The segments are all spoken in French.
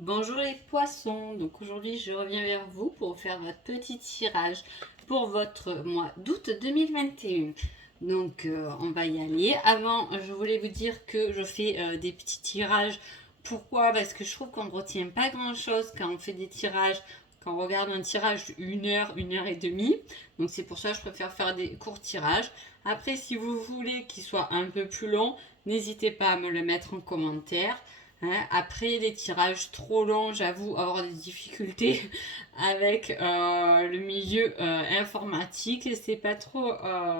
Bonjour les poissons, donc aujourd'hui je reviens vers vous pour faire votre petit tirage pour votre mois d'août 2021. Donc on va y aller. Avant je voulais vous dire que je fais des petits tirages. Pourquoi? Parce que je trouve qu'on ne retient pas grand chose quand on fait des tirages, quand on regarde un tirage une heure et demie. Donc c'est pour ça que je préfère faire des courts tirages. Après si vous voulez qu'il soit un peu plus long, n'hésitez pas à me le mettre en commentaire. Hein, après les tirages trop longs, j'avoue avoir des difficultés avec le milieu informatique. C'est pas trop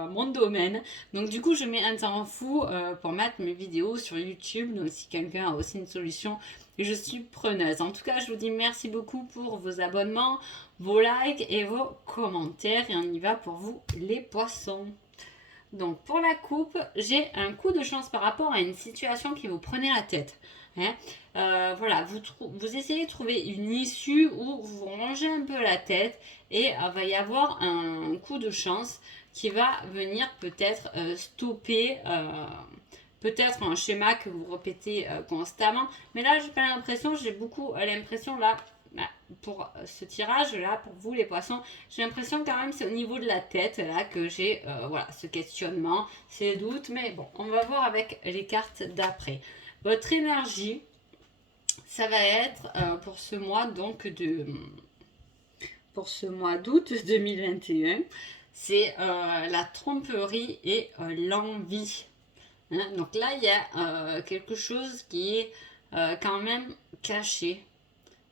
mon domaine. Donc du coup, je mets un temps fou pour mettre mes vidéos sur YouTube. Donc si quelqu'un a aussi une solution, je suis preneuse. En tout cas, je vous dis merci beaucoup pour vos abonnements, vos likes et vos commentaires. Et on y va pour vous les poissons. Donc pour la coupe, j'ai un coup de chance par rapport à une situation qui vous prenait la tête. Hein. Voilà, vous essayez de trouver une issue où vous rangez un peu la tête et va y avoir un coup de chance qui va venir peut-être stopper peut-être un schéma que vous répétez constamment. Mais là, j'ai pas l'impression, j'ai beaucoup l'impression là, bah, pour ce tirage là, pour vous les poissons, j'ai l'impression quand même c'est au niveau de la tête là que j'ai voilà, ce questionnement, ces doutes. Mais bon, on va voir avec les cartes d'après. Votre énergie, ça va être pour ce mois donc pour ce mois d'août 2021, c'est la tromperie et l'envie. Hein, donc là, il y a quelque chose qui est quand même caché.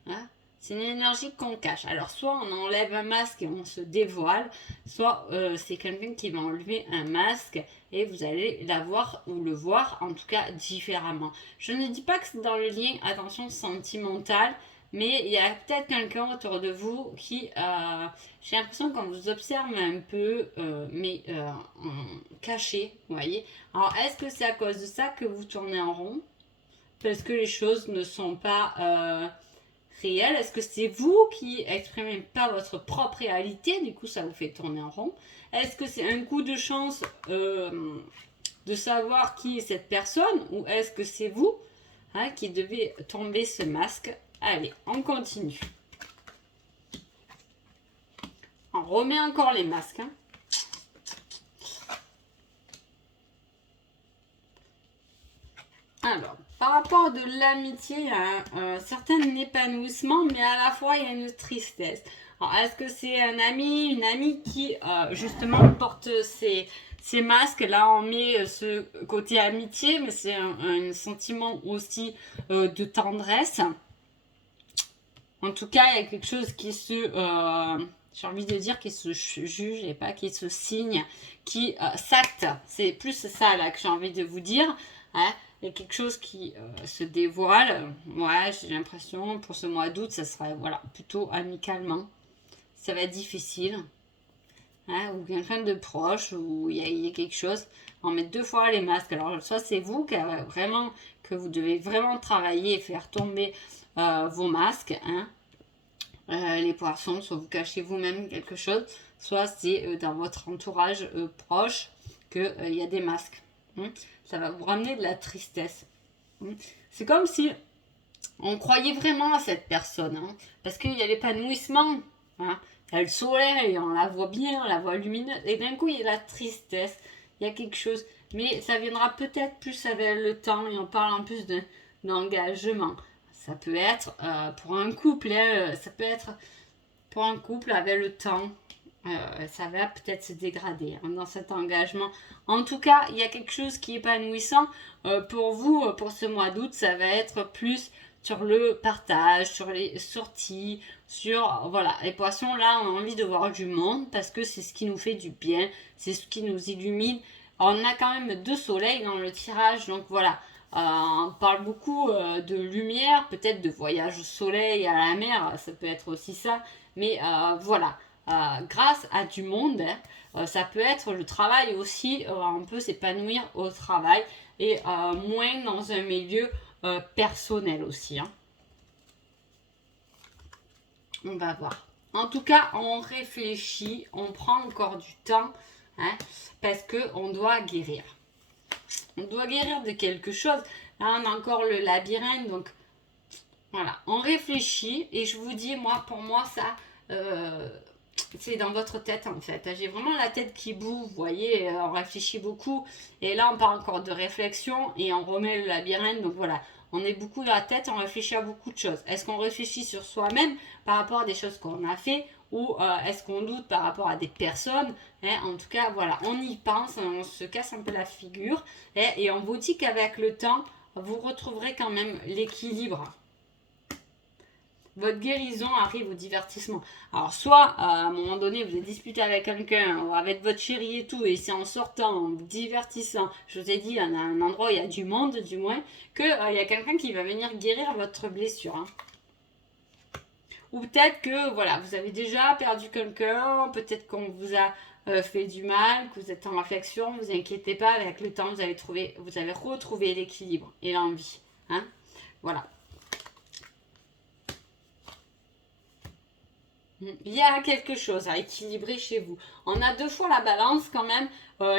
Hein. C'est une énergie qu'on cache. Alors, soit on enlève un masque et on se dévoile, soit c'est quelqu'un qui va enlever un masque et vous allez la voir ou le voir, en tout cas différemment. Je ne dis pas que c'est dans le lien, attention, sentimental, mais il y a peut-être quelqu'un autour de vous qui, j'ai l'impression qu'on vous observe un peu, mais caché, vous voyez. Alors, est-ce que c'est à cause de ça que vous tournez en rond? Parce que les choses ne sont pas réelles. Est-ce que c'est vous qui exprimez pas votre propre réalité? Du coup, ça vous fait tourner en rond. Est-ce que c'est un coup de chance de savoir qui est cette personne? Ou est-ce que c'est vous qui devez tomber ce masque? Allez, on continue. On remet encore les masques. Hein. Alors, par rapport de l'amitié, il y a un certain épanouissement, mais à la fois il y a une tristesse. Alors, est-ce que c'est un ami, une amie qui justement porte ces masques? Là, on met ce côté amitié, mais c'est un sentiment aussi de tendresse. En tout cas, il y a quelque chose qui j'ai envie de dire, qui se juge et pas qui se signe, qui s'acte. C'est plus ça là que j'ai envie de vous dire. Hein. Il y a quelque chose qui se dévoile. Ouais, j'ai l'impression pour ce mois d'août, ça sera voilà, plutôt amicalement. Ça va être difficile. Hein, ou quelqu'un de proche, ou il y a quelque chose. On met deux fois les masques. Alors, soit c'est vous qui vraiment, que vous devez vraiment travailler et faire tomber vos masques. Hein. Les poissons, soit vous cachez vous-même quelque chose, soit c'est dans votre entourage proche qu'il y a des masques. Hein. Ça va vous ramener de la tristesse. Hein. C'est comme si on croyait vraiment à cette personne, hein, parce qu'il y a l'épanouissement, hein, il y a le soleil, on la voit bien, on la voit lumineuse, et d'un coup il y a la tristesse, il y a quelque chose, mais ça viendra peut-être plus avec le temps, et on parle en plus d'engagement. Ça peut être pour un couple, hein, ça peut être pour un couple avec le temps. Ça va peut-être se dégrader hein, dans cet engagement. En tout cas, il y a quelque chose qui est épanouissant pour vous, pour ce mois d'août. Ça va être plus sur le partage, sur les sorties, sur voilà, les poissons là, on a envie de voir du monde parce que c'est ce qui nous fait du bien, c'est ce qui nous illumine. Alors, on a quand même deux soleils dans le tirage, donc voilà. On parle beaucoup de lumière, peut-être de voyage au soleil, à la mer, ça peut être aussi ça. Mais voilà, grâce à du monde, hein, ça peut être le travail aussi, on peut s'épanouir au travail et moins dans un milieu personnel aussi. Hein. On va voir. En tout cas, on réfléchit, on prend encore du temps hein, parce qu'on doit guérir. On doit guérir de quelque chose. Là, on a encore le labyrinthe, donc Voilà, on réfléchit et je vous dis, moi, pour moi, ça, c'est dans votre tête en fait. J'ai vraiment la tête qui boue, vous voyez, on réfléchit beaucoup. Et là, on parle encore de réflexion et on remet le labyrinthe. Donc voilà, on est beaucoup dans la tête, on réfléchit à beaucoup de choses. Est-ce qu'on réfléchit sur soi-même par rapport à des choses qu'on a fait ou est-ce qu'on doute par rapport à des personnes, hein? En tout cas, voilà, on y pense, on se casse un peu la figure et on vous dit qu'avec le temps, vous retrouverez quand même l'équilibre. Votre guérison arrive au divertissement. Alors, soit à un moment donné, vous êtes disputé avec quelqu'un, ou avec votre chérie et tout, et c'est en sortant, en vous divertissant, je vous ai dit, à un endroit où il y a du monde, du moins, qu'il y a quelqu'un qui va venir guérir votre blessure. Hein. Ou peut-être que, voilà, vous avez déjà perdu quelqu'un, peut-être qu'on vous a fait du mal, que vous êtes en réflexion, ne vous inquiétez pas, avec le temps, vous avez retrouvé l'équilibre et l'envie. Hein. Voilà. Il y a quelque chose à équilibrer chez vous. On a deux fois la balance quand même,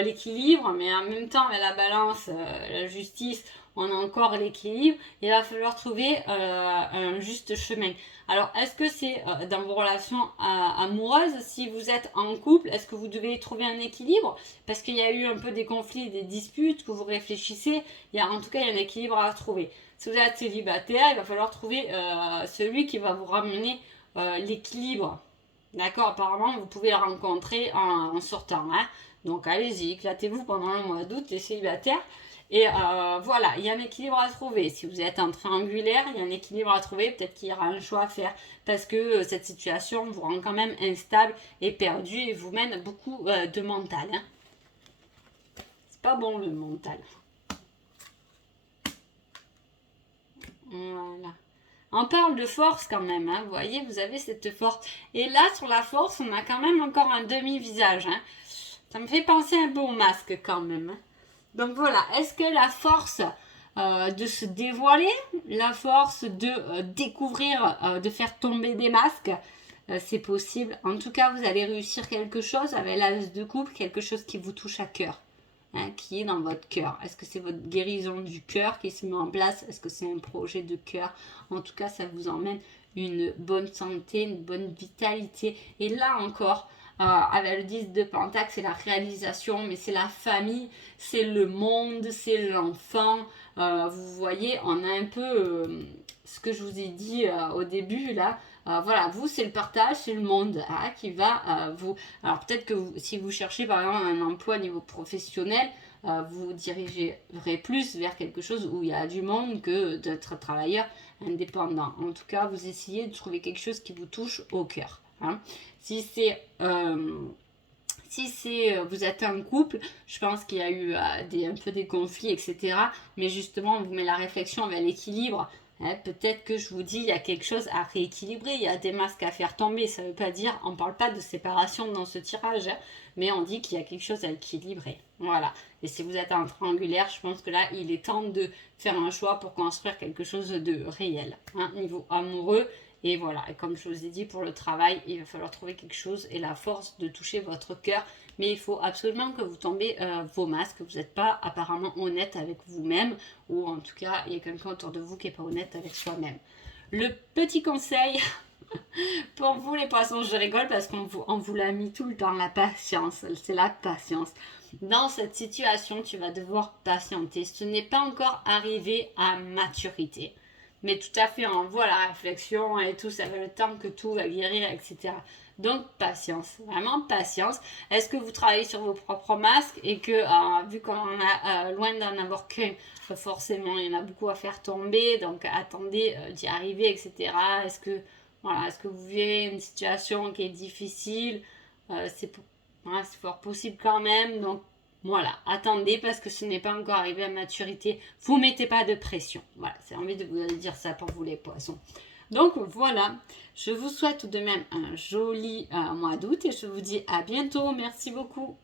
l'équilibre, mais en même temps, avec la balance, la justice, on a encore l'équilibre. Il va falloir trouver un juste chemin. Alors, est-ce que c'est dans vos relations amoureuses, si vous êtes en couple, est-ce que vous devez trouver un équilibre? Parce qu'il y a eu un peu des conflits, des disputes, que vous réfléchissez. En tout cas, il y a un équilibre à trouver. Si vous êtes célibataire, il va falloir trouver celui qui va vous ramener l'équilibre. D'accord, apparemment, vous pouvez le rencontrer en sortant. Hein. Donc, allez-y, éclatez-vous pendant le mois d'août, les célibataires. Et voilà, il y a un équilibre à trouver. Si vous êtes en triangulaire, il y a un équilibre à trouver. Peut-être qu'il y aura un choix à faire. Parce que cette situation vous rend quand même instable et perdu et vous mène beaucoup de mental. Hein. C'est pas bon le mental. Voilà. On parle de force quand même, hein. Vous voyez, vous avez cette force. Et là, sur la force, on a quand même encore un demi-visage. Hein. Ça me fait penser un peu au masque quand même. Hein. Donc voilà, est-ce que la force de se dévoiler, la force de découvrir, de faire tomber des masques, c'est possible. En tout cas, vous allez réussir quelque chose avec l'as de coupe, quelque chose qui vous touche à cœur. Hein, qui est dans votre cœur. Est-ce que c'est votre guérison du cœur qui se met en place? Est-ce que c'est un projet de cœur? En tout cas, ça vous emmène une bonne santé, une bonne vitalité. Et là encore, avec le 10 de Pentacle, c'est la réalisation, mais c'est la famille, c'est le monde, c'est l'enfant. Vous voyez, on a un peu ce que je vous ai dit au début là. Voilà, vous, c'est le partage, c'est le monde hein, qui va vous... Alors peut-être que si vous cherchez par exemple un emploi au niveau professionnel, vous dirigerez plus vers quelque chose où il y a du monde que d'être travailleur indépendant. En tout cas, vous essayez de trouver quelque chose qui vous touche au cœur. Hein. Si c'est... vous êtes un couple, je pense qu'il y a eu un peu des conflits, etc. Mais justement, on vous met la réflexion vers l'équilibre. Hein, peut-être que je vous dis, il y a quelque chose à rééquilibrer, il y a des masques à faire tomber. Ça ne veut pas dire, on ne parle pas de séparation dans ce tirage, hein, mais on dit qu'il y a quelque chose à équilibrer. Voilà. Et si vous êtes en triangulaire, je pense que là, il est temps de faire un choix pour construire quelque chose de réel. Hein, niveau amoureux, et voilà, et comme je vous ai dit, pour le travail, il va falloir trouver quelque chose et la force de toucher votre cœur. Mais il faut absolument que vous tombez vos masques. Vous n'êtes pas apparemment honnête avec vous-même. Ou en tout cas, il y a quelqu'un autour de vous qui n'est pas honnête avec soi-même. Le petit conseil pour vous les poissons, je rigole parce qu'on vous l'a mis tout le temps, la patience. C'est la patience. Dans cette situation, tu vas devoir patienter. Ce n'est pas encore arrivé à maturité. Mais tout à fait, on voit la réflexion et tout, ça fait le temps que tout va guérir, etc. Donc, patience, vraiment patience. Est-ce que vous travaillez sur vos propres masques et que, vu qu'on a loin d'en avoir qu'un, forcément, il y en a beaucoup à faire tomber, donc attendez d'y arriver, etc. Est-ce que vous vivez une situation qui est difficile? C'est fort possible quand même, donc voilà, attendez parce que ce n'est pas encore arrivé à maturité. Vous mettez pas de pression. Voilà, c'est envie de vous dire ça pour vous les poissons. Donc voilà, je vous souhaite tout de même un joli mois d'août et je vous dis à bientôt. Merci beaucoup.